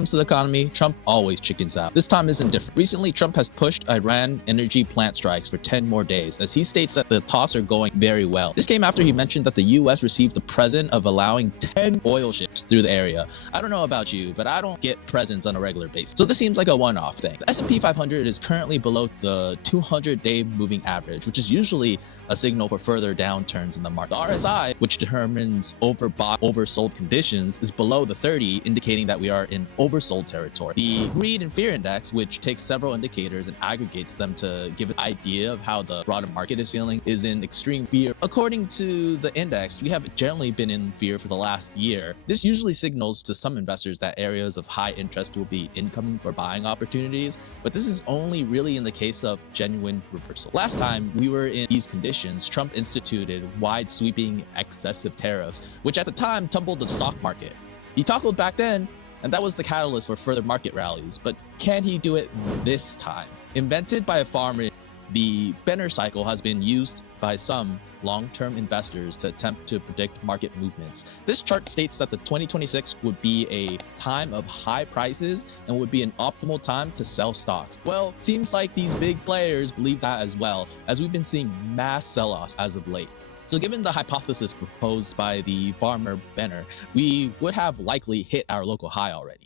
comes to the economy, Trump always chickens out. This time isn't different. Recently, Trump has pushed Iran energy plant strikes for 10 more days, as he states that the talks are going very well. This came after he mentioned that the US received the present of allowing 10 oil ships through the area. I don't know about you, but I don't get presents on a regular basis. So this seems like a one-off thing. The S&P 500 is currently below the 200-day moving average, which is usually a signal for further downturns in the market. The RSI, which determines overbought, oversold conditions, is below the 30, indicating that we are in oversold territory. The Greed and Fear Index, which takes several indicators and aggregates them to give an idea of how the broader market is feeling, is in extreme fear. According to the index, we have generally been in fear for the last year. This usually signals to some investors that areas of high interest will be incoming for buying opportunities, but this is only really in the case of genuine reversal. Last time we were in these conditions, Trump instituted wide sweeping excessive tariffs, which at the time tumbled the stock market. He toggled back then, and that was the catalyst for further market rallies. But can he do it this time? Invented by a farmer, the Benner cycle has been used by some long-term investors to attempt to predict market movements. This chart states that the 2026 would be a time of high prices and would be an optimal time to sell stocks. Well, seems like these big players believe that as well, as we've been seeing mass sell-offs as of late. So given the hypothesis proposed by the farmer Benner, we would have likely hit our local high already.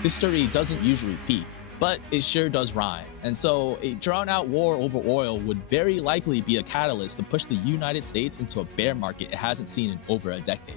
History doesn't usually repeat, but it sure does rhyme. And so a drawn-out war over oil would very likely be a catalyst to push the United States into a bear market it hasn't seen in over a decade.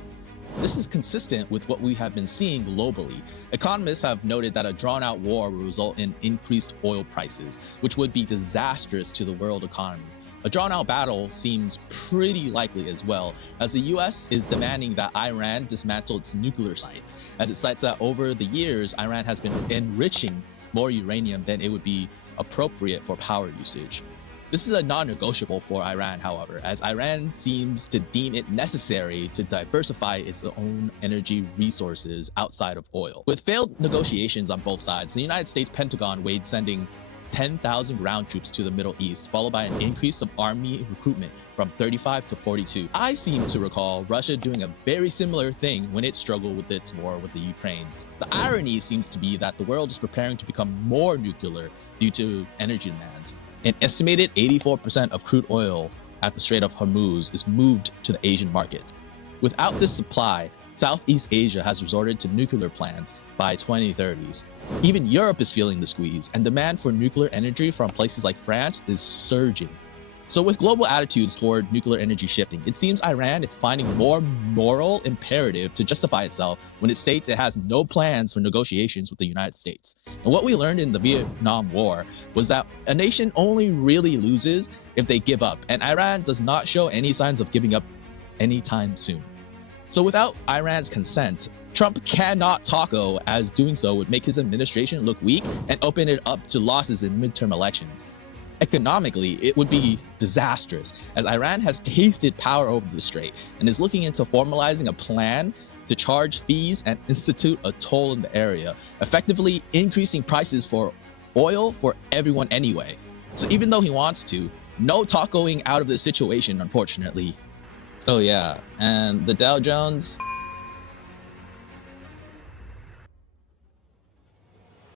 This is consistent with what we have been seeing globally. Economists have noted that a drawn-out war will result in increased oil prices, which would be disastrous to the world economy. A drawn-out battle seems pretty likely as well, as the US is demanding that Iran dismantle its nuclear sites, as it cites that over the years, Iran has been enriching more uranium than it would be appropriate for power usage. This is a non-negotiable for Iran, however, as Iran seems to deem it necessary to diversify its own energy resources outside of oil. With failed negotiations on both sides, the United States Pentagon weighed sending 10,000 ground troops to the Middle East, followed by an increase of army recruitment from 35 to 42. I seem to recall Russia doing a very similar thing when it struggled with its war with the Ukrainians. The irony seems to be that the world is preparing to become more nuclear due to energy demands. An estimated 84% of crude oil at the Strait of Hormuz is moved to the Asian markets. Without this supply, Southeast Asia has resorted to nuclear plants by 2030s. Even Europe is feeling the squeeze, and demand for nuclear energy from places like France is surging. So with global attitudes toward nuclear energy shifting, it seems Iran is finding more moral imperative to justify itself when it states it has no plans for negotiations with the United States. And what we learned in the Vietnam War was that a nation only really loses if they give up, and Iran does not show any signs of giving up anytime soon. So without Iran's consent, Trump cannot taco, as doing so would make his administration look weak and open it up to losses in midterm elections. Economically, it would be disastrous, as Iran has tasted power over the strait and is looking into formalizing a plan to charge fees and institute a toll in the area, effectively increasing prices for oil for everyone anyway. So even though he wants to, no tacoing out of this situation, unfortunately. Oh yeah, and the Dow Jones